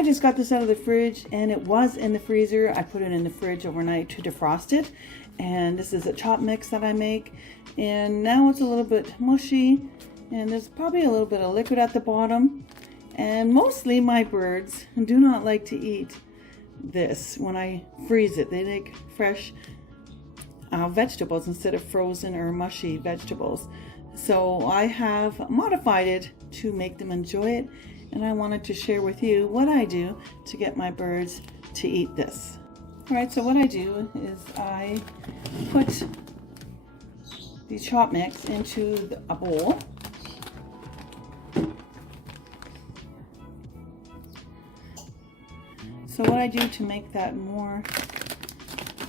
I just got this out of the fridge and it was in the freezer. I put it in the fridge overnight to defrost it. And this is a chop mix that I make. And now it's a little bit mushy and there's probably a little bit of liquid at the bottom. And mostly my birds do not like to eat this when I freeze it. They like fresh vegetables instead of frozen or mushy vegetables. So I have modified it to make them enjoy it, and I wanted to share with you what I do to get my birds to eat this. Alright, so what I do is I put the chop mix into a bowl. So what I do to make that more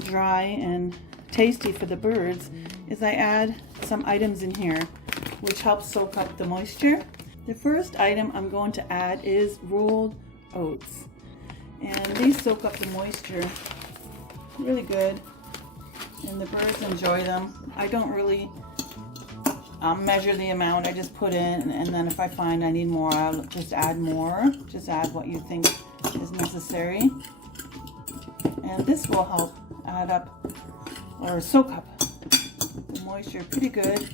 dry and tasty for the birds is I add some items in here which helps soak up the moisture. The first item I'm going to add is rolled oats, and these soak up the moisture really good and the birds enjoy them. I don't really measure the amount, I just put in, and then if I find I need more I'll just add more. Just add what you think is necessary, and this will help add up or soak up the moisture pretty good.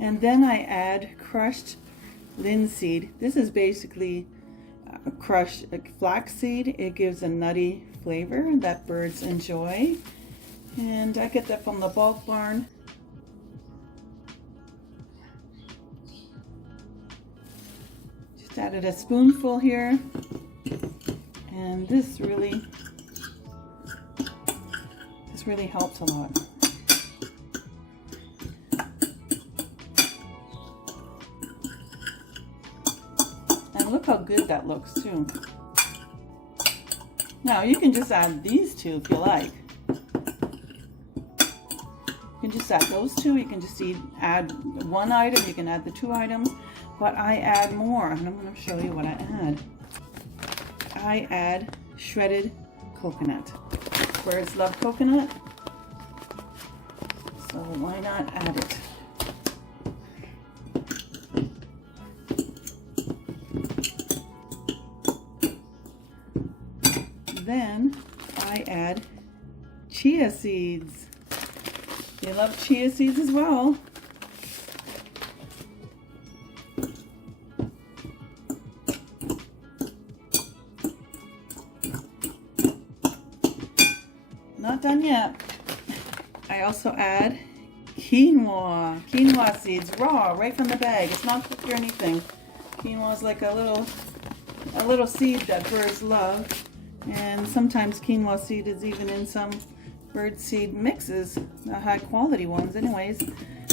And then I add crushed linseed. This is basically crushed flaxseed. It gives a nutty flavor that birds enjoy, and I get that from the Bulk Barn. Just added a spoonful here, and this really helps a lot. And look how good that looks too. Now you can just add these two if you like. You can just add those two. You can just add one item. You can add the two items. But I add more, and I'm going to show you what I add. I add shredded coconut. Birds love coconut, so why not add it? Then I add chia seeds. They love chia seeds as well. Not done yet. I also add quinoa seeds, raw, right from the bag. It's not cooked or anything. Quinoa is like a little seed that birds love, and sometimes quinoa seed is even in some bird seed mixes, the high quality ones anyways.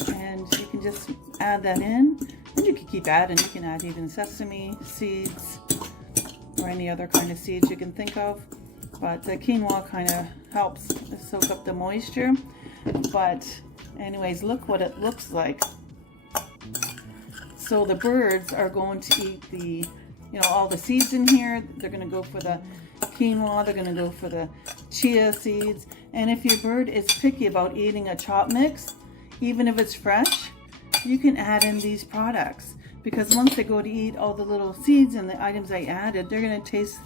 And you can just add that in, and you can keep adding. You can add even sesame seeds or any other kind of seeds you can think of. But the quinoa kind of helps soak up the moisture. But anyways, look what it looks like. So the birds are going to eat the, all the seeds in here. They're going to go for the quinoa. They're going to go for the chia seeds. And if your bird is picky about eating a chop mix, even if it's fresh, you can add in these products. Because once they go to eat all the little seeds and the items I added, they're going to taste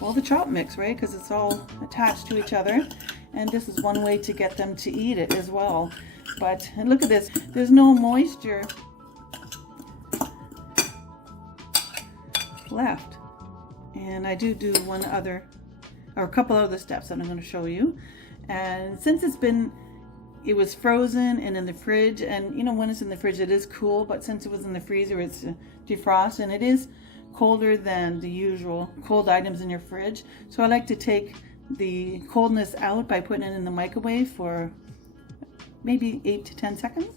all the chop mix, right? Because it's all attached to each other, and this is one way to get them to eat it as well. But look at this, there's no moisture left. And I do one other, or a couple other steps that I'm going to show you. And since it was frozen and in the fridge, and when it's in the fridge it is cool, but since it was in the freezer it's defrosted, and it is colder than the usual cold items in your fridge. So I like to take the coldness out by putting it in the microwave for maybe 8 to 10 seconds.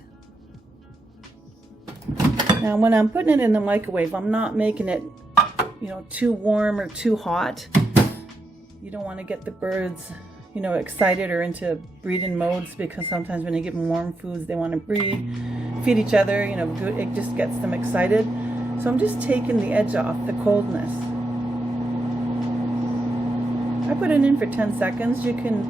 Now when I'm putting it in the microwave, I'm not making it too warm or too hot. You don't want to get the birds excited or into breeding modes, because sometimes when you give them warm foods they want to feed each other, it just gets them excited. So I'm just taking the edge off, the coldness. I put it in for 10 seconds. You can,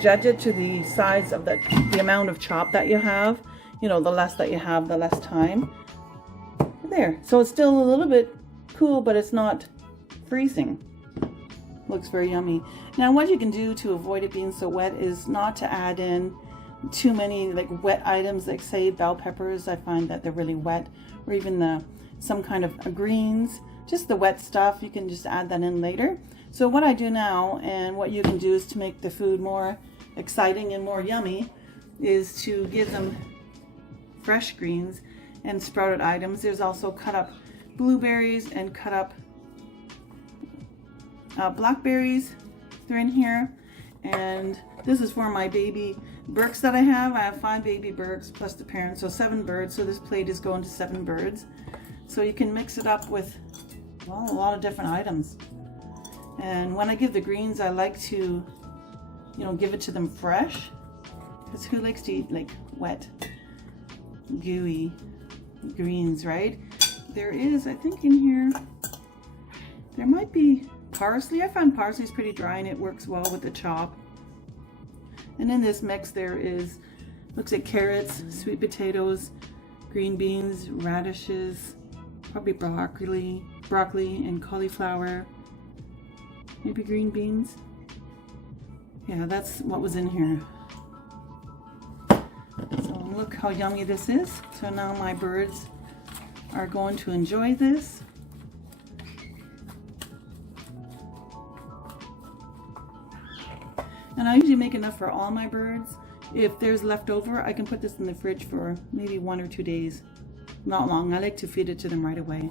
judge it to the size of the amount of chop that you have. you know, the less that you have, the less time. There, so it's still a little bit cool, but it's not freezing. Looks very yummy. Now what you can do to avoid it being so wet is not to add in too many like wet items, like say bell peppers. I find that they're really wet, or even some kind of greens, just the wet stuff. You can just add that in later. So what I do now, and what you can do is to make the food more exciting and more yummy, is to give them fresh greens and sprouted items. There's also cut up blueberries and cut up blackberries. They're in here. And this is for my baby Birks that I have. I have 5 baby Birks plus the parents, so 7 birds. So this plate is going to 7 birds. So you can mix it up with, well, a lot of different items. And when I give the greens, I like to, you know, give it to them fresh. Because who likes to eat like wet, gooey greens, right? There is, I think in here, there might be parsley. I find parsley is pretty dry and it works well with the chop. And in this mix there is, looks like carrots, sweet potatoes, green beans, radishes, probably broccoli and cauliflower, maybe green beans. Yeah, that's what was in here. So look how yummy this is. So now my birds are going to enjoy this. And I usually make enough for all my birds. If there's leftover, I can put this in the fridge for maybe 1 or 2 days. Not long. I like to feed it to them right away.